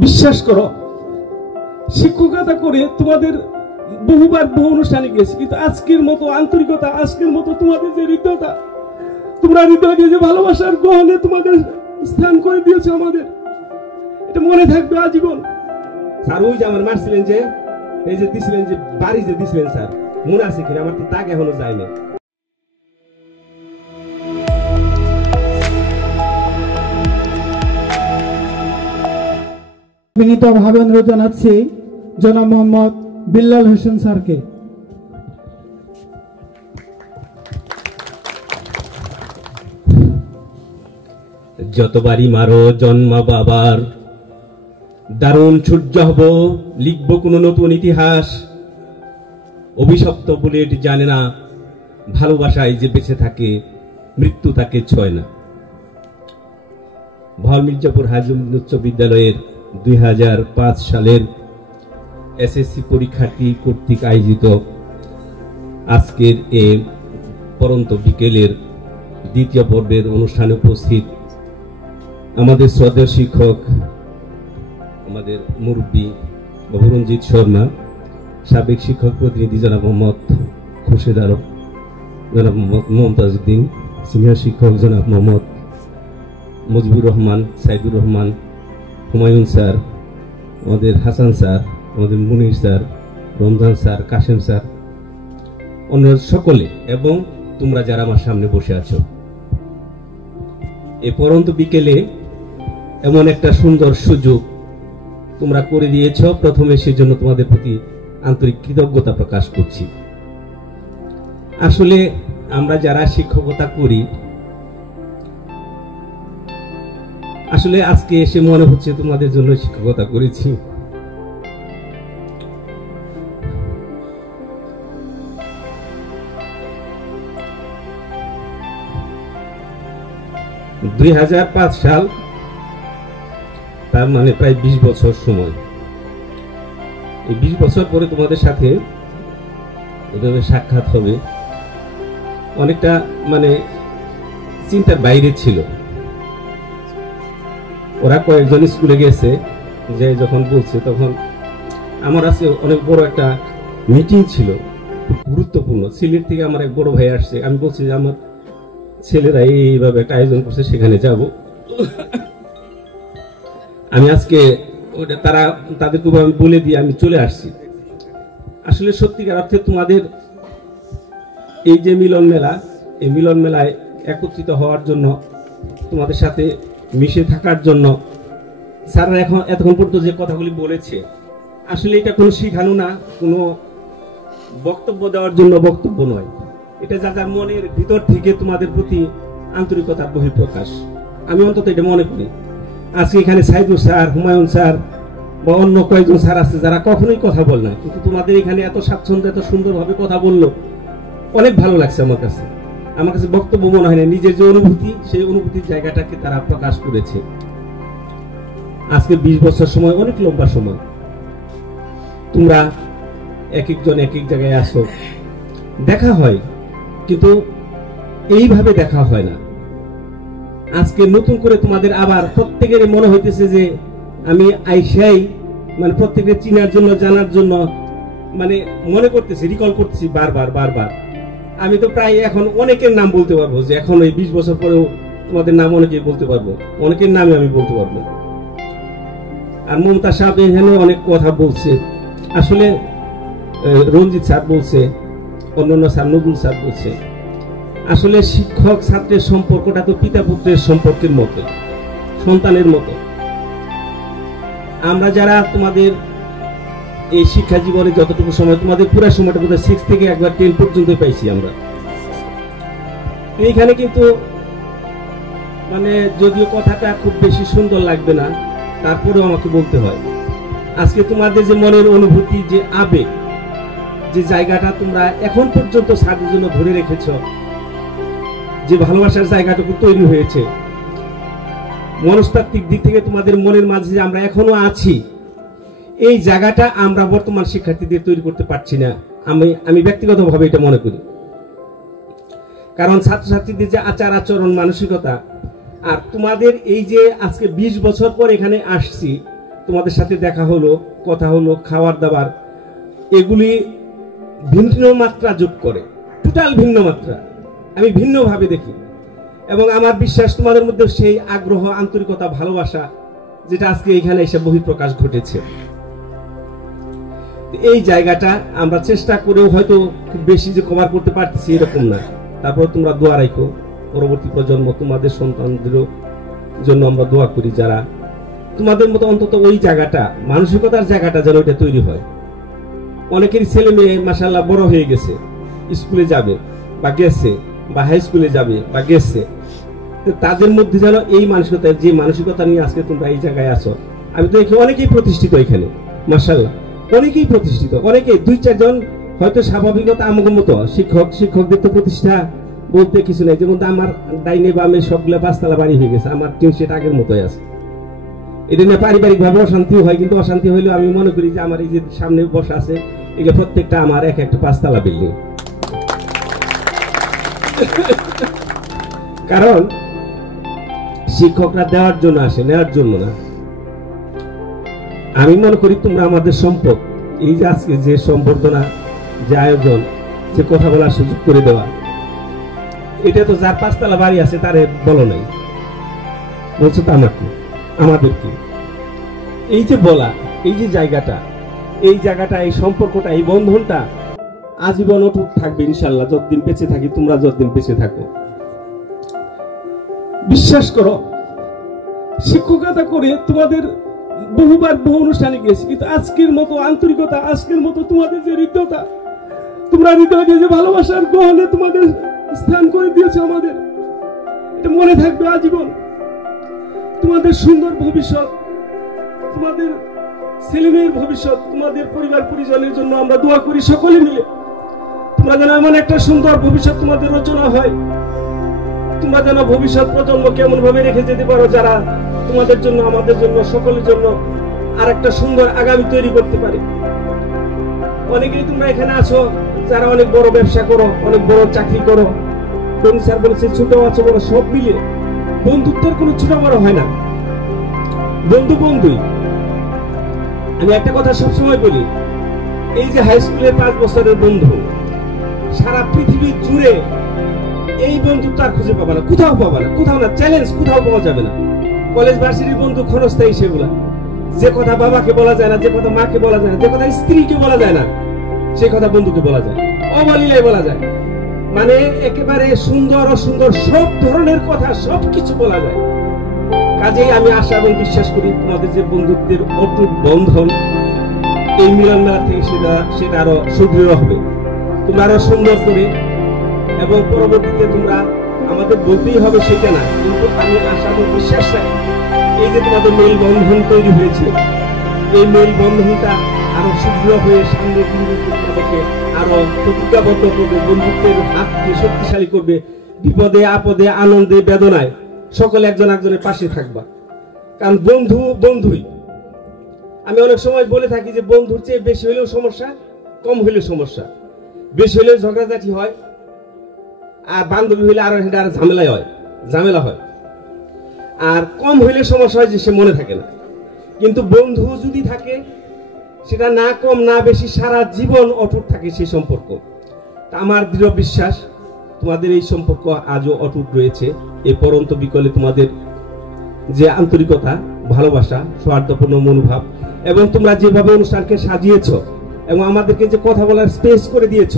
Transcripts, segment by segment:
বিশ্বাস করো, শিক্ষকতা করে তোমাদের বহুবার বহু অনুষ্ঠানে গেছি, কিন্তু আজকের মতো আন্তরিকতা, আজকের মতো তোমাদের যে হৃদয়তা, তোমরা হৃদয় দিয়ে যে ভালোবাসার গ্রহণে তোমাদের স্থান করে দিয়েছে আমাদের, এটা মনে থাকবে আজীবন। স্যার ওই যে আমার মারছিলেন যে, এই যে দিছিলেন যে বাড়ি যে দিছিলেন স্যার, মনে আছে কিনা? আমার তো দাগ এখনো যায়নি। বিনীতভাবে অনুরোধ জানাচ্ছি জনাব মোহাম্মদ বিল্লাল হোসেন স্যারকে। যতবারই মারো জন্মা বাবার, দারুণ সূর্য হব, লিখব কোন নতুন ইতিহাস। অভিশপ্ত বুলেট জানে না ভালোবাসায় যে বেঁচে থাকে মৃত্যু তাকে ছয় না। ভল মির্জাপুর হাজি উচ্চ বিদ্যালয়ের 2005 সালের এসএসসি পরীক্ষার্থী কর্তৃক আয়োজিত আজকের এই পরন্ত বিকেলের দ্বিতীয় পর্বের অনুষ্ঠানে উপস্থিত আমাদের শ্রদ্ধেয় শিক্ষক, আমাদের মুরব্বী অভিরঞ্জিত শর্মা, সাবেক শিক্ষক প্রতিনিধি জনাব মোহাম্মদ খুরশেদ আলম, জনাব মোহাম্মদ মমতাজউদ্দিন, সিনিয়র শিক্ষক জনাব মোহাম্মদ মুজিবুর রহমান, সাইদুর রহমান, হুমায়ুন স্যার, আমাদের হাসান স্যার, আমাদের Munir sir, Ramzan sir, Kashem sir, অন্য সকলে, এবং তোমরা যারা আমার সামনে বসে আছো, এই পরন্ত বিকেলে এমন একটা সুন্দর সুযোগ তোমরা করে দিয়েছ। প্রথমে সেজন্য তোমাদের প্রতি আন্তরিক কৃতজ্ঞতা প্রকাশ করছি। আসলে আমরা যারা শিক্ষকতা করি, আসলে আজকে এসে মনে হচ্ছে তোমাদের জন্য শিক্ষকতা করেছি। (2005 সাল), তার মানে প্রায় 20 বছর সময়। এই 20 বছর পরে তোমাদের সাথে এভাবে সাক্ষাৎ হবে, অনেকটা মানে চিন্তার বাইরে ছিল। ওরা কয়েকজন স্কুলে গেছে, যে যখন বলছে তখন আমার আজকে অনেক বড় একটা মিটিং ছিল, খুব গুরুত্বপূর্ণ। সিলেট থেকে আমার এক বড় ভাই আসছে, আমি বলছি যে আমার ছেলেরা এইভাবে একটা আয়োজন করছে, সেখানে যাব। আমি আজকে ওটা তাদেরকে আমি বলে দিয়ে আমি চলে আসছি। আসলে সত্যিকার অর্থে তোমাদের এই যে মিলন মেলা, এই মিলন মেলায় একত্রিত হওয়ার জন্য, তোমাদের সাথে মিশে থাকার জন্য স্যাররা এখন এতক্ষণ পর্যন্ত যে কথাগুলি বলেছে, আসলে এটা কোনো শিখানো না, কোনো বক্তব্য দেওয়ার জন্য বক্তব্য নয়, এটা যার মনের ভিতর থেকে তোমাদের প্রতি আন্তরিকতার বহিঃপ্রকাশ। আমি অন্তত এটা মনে করি। আজকে এখানে সাইদুর স্যার, হুমায়ুন স্যার বা অন্য কয়েকজন স্যার আছে যারা কখনোই কথা বল না, কিন্তু তোমাদের এখানে এত স্বাচ্ছন্দ্য, এত সুন্দরভাবে কথা বললো, অনেক ভালো লাগছে আমার কাছে। আমার কাছে বক্তব্য মনে হয় না, নিজের যে অনুভূতি, সেই অনুভূতির জায়গাটাকে তারা প্রকাশ করেছে। আজকে 20 বছর সময় অনেক লম্বা সময়। তোমরা এক একজন এক এক জায়গায় আসো, দেখা হয়, কিন্তু এইভাবে দেখা হয় না। আজকে নতুন করে তোমাদের আবার প্রত্যেকের মনে হইতেছে যে আমি আইসাই, মানে প্রত্যেকের চিনার জন্য, জানার জন্য, মানে মনে করতেছি, রিকল করতেছি বারবার বারবার। আমি তো প্রায় এখন অনেকের নাম বলতে পারবো, যে এখন এই 20 বছর পরেও তোমাদের নাম অনেকেই বলতে পারবো, অনেকের নামে আমি বলতে পারবো। আর মমতা সাহেব এখানে অনেক কথা বলছে, আসলে রঞ্জিত স্যার বলছে, অন্যান্য স্যার, নজরুল স্যার বলছে, আসলে শিক্ষক ছাত্রের সম্পর্কটা তো পিতা পুত্রের সম্পর্কের মতো, সন্তানের মতো। আমরা যারা তোমাদের এই শিক্ষা জীবনে যতটুকু সময়, তোমাদের পুরো সময়টা বোধহয় 6 থেকে একবার 10 পর্যন্ত পাইছি আমরা। এইখানে কিন্তু মানে যদিও কথাটা খুব বেশি সুন্দর লাগবে না, তারপরেও আমাকে বলতে হয়, আজকে তোমাদের যে মনের অনুভূতি, যে আবেগ, যে জায়গাটা তোমরা এখন পর্যন্ত স্যারের জন্য ধরে রেখেছ, যে ভালোবাসার জায়গাটুকু তৈরি হয়েছে, মনস্তাত্ত্বিক দিক থেকে তোমাদের মনের মাঝে যে আমরা এখনো আছি, এই জায়গাটা আমরা বর্তমান শিক্ষার্থীদের তৈরি করতে পারছি না। আমি ব্যক্তিগতভাবে এটা মনে করি। কারণ ছাত্রছাত্রীদের যে আচার আচরণ, মানসিকতা, আর তোমাদের এই যে আজকে 20 বছর পর এখানে আসছি, তোমাদের সাথে দেখা হলো, কথা হলো, খাবার দাবার, এগুলি ভিন্ন মাত্রা যোগ করে, টোটাল ভিন্ন মাত্রা। আমি ভিন্নভাবে দেখি এবং আমার বিশ্বাস তোমাদের মধ্যে সেই আগ্রহ, আন্তরিকতা, ভালোবাসা যেটা আজকে এখানে এসে বহিঃপ্রকাশ ঘটেছে। এই জায়গাটা আমরা চেষ্টা করেও হয়তো খুব বেশি যে কভার করতে পারতেছি এরকম না। তারপর তোমরা দোয়া রাখো, পরবর্তী প্রজন্ম, তোমাদের সন্তানদেরও জন্য আমরা দোয়া করি, যারা তোমাদের মতো অন্তত ওই জায়গাটা, মানসিকতার জায়গাটা যেন ওইটা তৈরি হয়। অনেকেরই ছেলে মেয়ে মাশাআল্লাহ বড় হয়ে গেছে, স্কুলে যাবে বা গেছে, বা হাই স্কুলে যাবে বা গেছে, তাদের মধ্যে যেন এই মানসিকতা, যে মানসিকতা নিয়ে আজকে তোমরা এই জায়গায় আছো, আমি তো দেখি অনেকেই প্রতিষ্ঠিত এখানে মাশাআল্লাহ, অনেকেই প্রতিষ্ঠিত, অনেকেই 2-4 জন হয়তো স্বাভাবিকতা আমাদের মতো শিক্ষকদের তো প্রতিষ্ঠা বলতে কিছু নেই। যেমন আমার ডাইনে বামে সবগুলা 5 তলা বাড়ি হয়ে গেছে, আমার টিন সেট আগের মতোই আছে। এটা নিয়ে পারিবারিক ভাবে অশান্তি হয়, কিন্তু অশান্তি হইলেও আমি মনে করি যে আমার এই যে সামনে বসা আছে এগুলো প্রত্যেকটা আমার এক একটা 5 তলা বিল্ডিং। কারণ শিক্ষকরা দেওয়ার জন্য আসে, নেওয়ার জন্য না। আমি মনে করি তোমরা আমাদের সম্পদ। এই যে আজকে যে সম্বর্ধনা, যে আয়োজন, যে কথা বলার সুযোগ করে দেওয়া, এটা তো যার 5 তলা বাড়ি আছে তারে বলো নাই, বলছো তো আমাদেরকে। এই যে বলা, এই যে জায়গাটা, এই সম্পর্কটা, এই বন্ধনটা আজীবন অটুট থাকবে ইনশাআল্লাহ, যতদিন বেঁচে থাকি, তোমরা যতদিন বেঁচে থাকো। বিশ্বাস করো, শিক্ষকতা করে তোমাদের বহুবার বহু অনুষ্ঠানে গেছি, কিন্তু আজকের মতো আন্তরিকতা, আজকের মতো তোমাদের যে হৃদয়তা, তোমরা হৃদয় দিয়ে যে ভালোবাসার গ্রহণে তোমাদের স্থান করে দিয়েছে আমাদের, এটা মনে থাকবে আজীবন। তোমাদের সুন্দর ভবিষ্যৎ, তোমাদের ছেলেমেয়ের ভবিষ্যৎ, তোমাদের পরিবার পরিজনের জন্য আমরা দোয়া করি সকলে মিলে। তোমরা যেন এমন একটা সুন্দর ভবিষ্যৎ তোমাদের রচনা হয়, তোমরা যেন ভবিষ্যৎ প্রজন্ম কেমন ভাবে রেখে যেতে পারো, যারা তোমাদের জন্য, আমাদের জন্য, সকলের জন্য আর একটা সুন্দর আগামী তৈরি করতে পারে। অনেকেই তোমরা এখানে আছো যারা অনেক বড় ব্যবসা করো, অনেক বড় চাকরি করো, স্যার বলেছে ছোট আছে বড় সব মিলে। বন্ধুত্বের কোনো ছোট বড় হয় না, বন্ধু বন্ধুই। আমি একটা কথা সবসময় বলি, এই যে হাই স্কুলের 5 বছরের বন্ধু, সারা পৃথিবী জুড়ে এই বন্ধুত্ব আর খুঁজে পাবা না, কোথাও পাবা না, কোথাও না, চ্যালেঞ্জ কোথাও পাওয়া যাবে না। কলেজ ভার্সিটির বন্ধু ক্ষণস্থায়ী, সেগুলা যে কথা বাবাকে বলা যায় না, যে কথা মাকে বলা যায় না, যে কথা স্ত্রীকে বলা যায় না, সেই কথা বন্ধুকে বলা যায়, অবলীলায় বলা যায়। মানে একেবারে সুন্দর অসুন্দর সব ধরনের কথা, সবকিছু বলা যায়। কাজেই আমি আশা এবং বিশ্বাস করি তোমাদের যে বন্ধুত্বের অটুট বন্ধন, এই মিলন মেলা থেকে সেটা আরো সুদৃঢ় হবে, তোমরা আরো সুন্দর করে, এবং পরবর্তীতে তোমরা আমাদের বলতেই হবে সেটা না, কিন্তু আমি আশা এবং বিশ্বাস রাখি এই যে তোমাদের মেল বন্ধন তৈরি হয়েছে, এই মেল বন্ধনটা আরো সুদৃঢ় হয়ে সামনের দিনগুলোতে তোমাদেরকে আরো প্রতিজ্ঞাবদ্ধ করবে, বন্ধুত্বের হাতকে শক্তিশালী করবে। বিপদে আপদে, আনন্দে বেদনায় সকলে একজন একজনের পাশে থাকবা, কারণ বন্ধু বন্ধুই। আমি অনেক সময় বলে থাকি যে বন্ধুর চেয়ে বেশি হলেও সমস্যা, কম হলেও সমস্যা। বেশি হলেও ঝগড়াঝাটি হয়, আর বান্ধবী হইলে আরো ঝামেলা হয়, আর কম হইলে সমস্যা হয় যে সে মনে থাকে না। কিন্তু বন্ধু যদি থাকে, সেটা না কম না বেশি, সারা জীবন অটুট থাকে সেই সম্পর্ক। তা আমার দৃঢ় বিশ্বাস তোমাদের এই সম্পর্ক আজও অটুট রয়েছে। এই পরন্ত বিকলে তোমাদের যে আন্তরিকতা, ভালোবাসা, সৌহার্দ্যপূর্ণ মনোভাব, এবং তোমরা যেভাবে অনুষ্ঠানকে সাজিয়েছ এবং আমাদেরকে যে কথা বলার স্পেস করে দিয়েছ,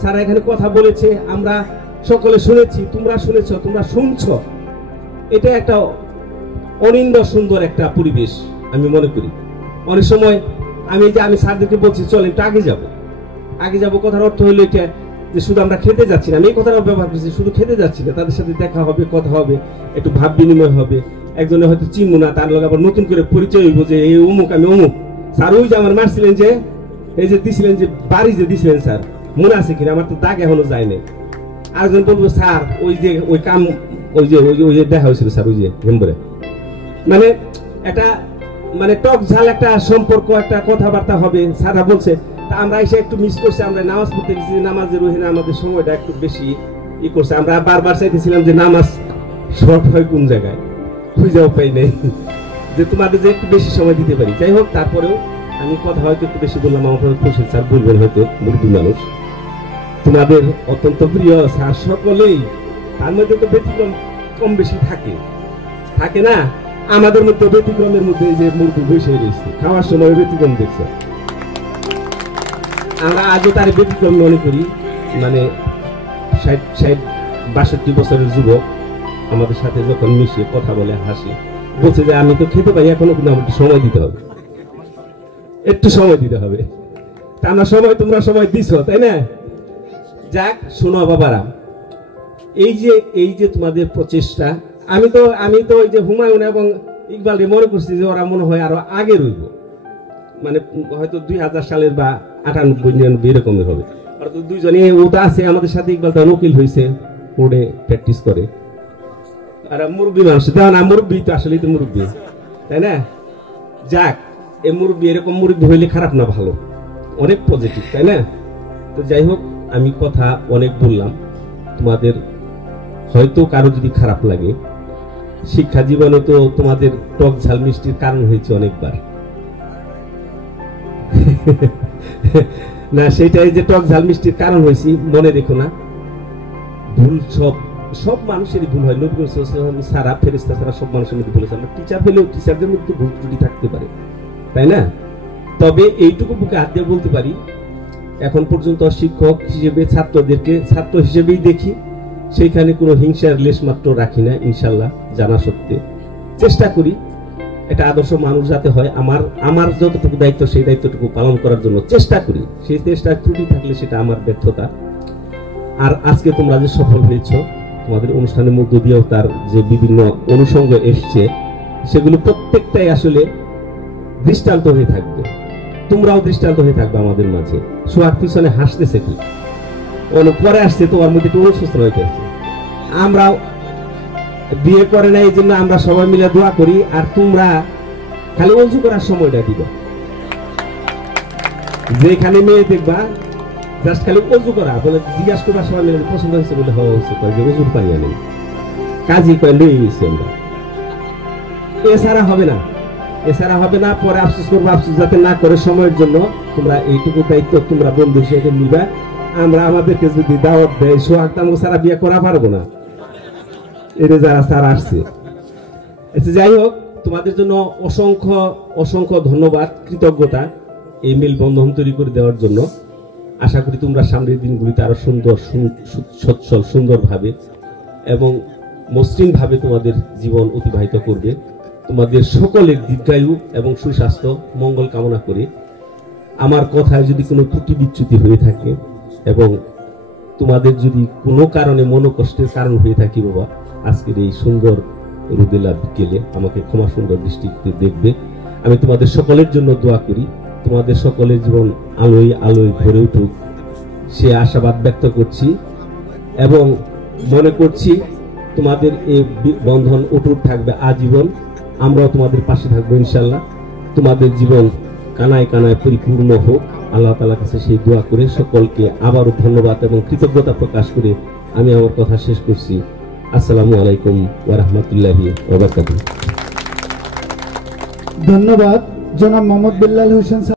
স্যার এখানে কথা বলেছে, আমরা সকলে শুনেছি, তোমরা শুনেছ, তোমরা শুনছ, এটা একটা অনিন্দ সুন্দর একটা পরিবেশ আমি মনে করি। অনেক সময় আমি স্যারদেরকে বলছি চল একটু আগে যাব, কথার অর্থ হলো এটা যে শুধু আমরা খেতে যাচ্ছি না, আমি এই কথাটা ব্যবহার করছি, শুধু খেতে যাচ্ছি না, তাদের সাথে দেখা হবে, কথা হবে, একটু ভাব বিনিময় হবে। একজনে হয়তো চিনবো না, তার লগে আবার নতুন করে পরিচয় হইব যে এই অমুক, আমি অমুক। স্যার ওই যে আমার মারছিলেন, যে এই যে দিছিলেন, যে বাড়ি যে দিছিলেন, স্যার মনে আছে কিনা, আমার তো দাগ এখনো যায় নাই। আরেকজন বলবো স্যার ওই যে ওই কাম, ওই যে দেখা হয়েছিল স্যার ওই যে হেম্বরে। মানে একটা টক ঝাল একটা সম্পর্ক, একটা কথাবার্তা হবে। স্যাররা বলছে, তা আমরা এসে একটু মিস করছি, আমরা নামাজ পড়তে গেছি, নামাজের ওখানে আমাদের সময়টা একটু বেশি করছে। আমরা বারবার চাইতেছিলাম যে নামাজ শর্ট হয় কোন জায়গায়, খুঁজেও পাই নাই। যে তোমাদের যে একটু বেশি সময় দিতে পারি। যাই হোক, তারপরেও আমি কথা হয়তো একটু বেশি বললাম, আমার খুরশেদ স্যার বলবেন হয়তো মুরব্বী মানুষ, তোমাদের অত্যন্ত প্রিয় স্যার সকলেই, তার মধ্যে তো ব্যতিক্রম কম বেশি থাকে না, আমাদের মধ্যে ব্যতিক্রমের মধ্যে যে মুরব্বী বসে রয়েছে খাওয়ার সময় ব্যতিক্রম দেখছে, আমরা আজও তার ব্যতিক্রম মনে করি। মানে 60-62 বছরের যুবক আমাদের সাথে যখন মিশে কথা বলে হাসি, বলছে যে আমি তো খেতে পাই এখনো, কিন্তু আমাকে সময় দিতে হবে, একটু সময় দিতে হবে। তা আমরা সময়, তোমরা সময় দিছ, তাই না? যাক, শোনো বাবারা, এই যে তোমাদের প্রচেষ্টা, আমি তো ওই যে হুমায়ুন এবং ইকবালকে মনে করছি যে ওরা মনে হয় আরো আগে রইব, মানে হয়তো 2000 সালের বা 98-99 এরকমের হবে। আর তো দুইজনে ওটা আছে আমাদের সাথে, ইকবাল তো উকিল হয়েছে, কোর্টে প্র্যাকটিস করে, আর মুরব্বী মানুষ, দেখো না মুরব্বী তো আসলেই তো মুরব্বী, তাই না? যাক, এই মুরব্বী এরকম মুরব্বী হইলে খারাপ না, ভালো, অনেক পজিটিভ, তাই না? তো যাই হোক, আমি কথা অনেক বললাম, তোমাদের হয়তো কারো যদি খারাপ লাগে, শিক্ষা জীবনে তো তোমাদের টক ঝাল মিষ্টির কারণ হয়েছে অনেকবার না, সেটাই যে টক ঝাল মিষ্টির কারণ হয়েছি, মনে রেখো না। ভুল সব মানুষেরই ভুল হয়, নবী সাল্লাল্লাহু আলাইহি ওয়াসাল্লাম সারা ফেরেশতা সারা সব মানুষের মধ্যে ভুল আছে। আমরা টিচার হলেও টিচারদের মধ্যে ভুল ত্রুটি থাকতে পারে, তাই না? তবে এইটুকু বুকে হাত দিয়ে বলতে পারি, এখন পর্যন্ত শিক্ষক হিসেবে ছাত্রদেরকে ছাত্র হিসেবেই দেখি, সেইখানে কোনো হিংসার লেশ মাত্র রাখি না, ইনশাল্লাহ জানা সত্ত্বে চেষ্টা করি এটা আদর্শ মানুষ যাতে হয়। আমার যতটুকু দায়িত্ব, সেই দায়িত্বটুকু পালন করার জন্য চেষ্টা করি, সেই চেষ্টার ত্রুটি থাকলে সেটা আমার ব্যর্থতা। আর আজকে তোমরা যে সফল হয়েছ, তোমাদের অনুষ্ঠানের মধ্য দিয়েও তার যে বিভিন্ন অনুষঙ্গ এসছে, সেগুলো প্রত্যেকটাই আসলে দৃষ্টান্ত হয়ে থাকবে, তোমরাও দৃষ্টান্ত হয়ে থাকবে আমাদের মাঝে। সোহাগ পিছনে হাসতেছে কি, পরে আসছে, তোমার মধ্যে একটু অসুস্থ হইতেছে। আমরা বিয়ে করে না, এই জন্য আমরা সবাই মিলে দোয়া করি, আর তোমরা খালি অজু করার সময়টা দিবা, যেখানে মেয়ে দেখবা জাস্ট খালি অজু করা, বলে জিজ্ঞাসা করবা সবাই মিলে পছন্দ হয়েছে বলে, হওয়া হচ্ছে, কয় যে অজুর পাইয়া নেই, কাজই কয় লয়ে গেছি আমরা, এছাড়া হবে না। পরে আফসোস করবো, আফসোস যাতে না করে সময়ের জন্য তোমরা এইটুকু দায়িত্ব তোমরা বন্ধু হিসেবে নিবা। আমরা আমাদেরকে যদি দাওয়াত দেয়, সোহাগ তামগো সারা বিয়ে করা পারবো না, এতে যারা স্যার আসছে। যাই হোক, তোমাদের জন্য অসংখ্য ধন্যবাদ, কৃতজ্ঞতা এই মেলবন্ধন তৈরি করে দেওয়ার জন্য। আশা করি তোমরা সামনের দিনগুলিতে আরো সচ্ছল সুন্দরভাবে এবং মসৃণ ভাবে তোমাদের জীবন অতিবাহিত করবে। তোমাদের সকলের দীর্ঘায়ু এবং সুস্বাস্থ্য মঙ্গল কামনা করে, আমার কথায় যদি কোনো ত্রুটি বিচ্যুতি হয়ে থাকে এবং তোমাদের যদি কোনো কারণে মনোকষ্টের কারণ হয়ে থাকে, বাবা আজকের এই সুন্দর রুদেলা বিকেলে আমাকে ক্ষমা সুন্দর দৃষ্টিতে দেখবে। আমি তোমাদের সকলের জন্য দোয়া করি, তোমাদের সকলের জীবন আলোয় আলোয় ভরে উঠুক, সে আশাবাদ ব্যক্ত করছি এবং মনে করছি তোমাদের এই বন্ধন অটুট থাকবে আজীবন। আমরাও তোমাদের পাশে থাকবো ইনশাল্লাহ। তোমাদের জীবন কানায় কানায় পরিপূর্ণ হোক, আল্লাহ তাআলার কাছে সেই দোয়া করে সকলকে আবারও ধন্যবাদ এবং কৃতজ্ঞতা প্রকাশ করে আমি আমার কথা শেষ করছি। আসসালামু আলাইকুম ওয়া রাহমাতুল্লাহি ওয়া বারাকাতুহু। ধন্যবাদ জনাব মোহাম্মদ বিল্লাল হোসেন।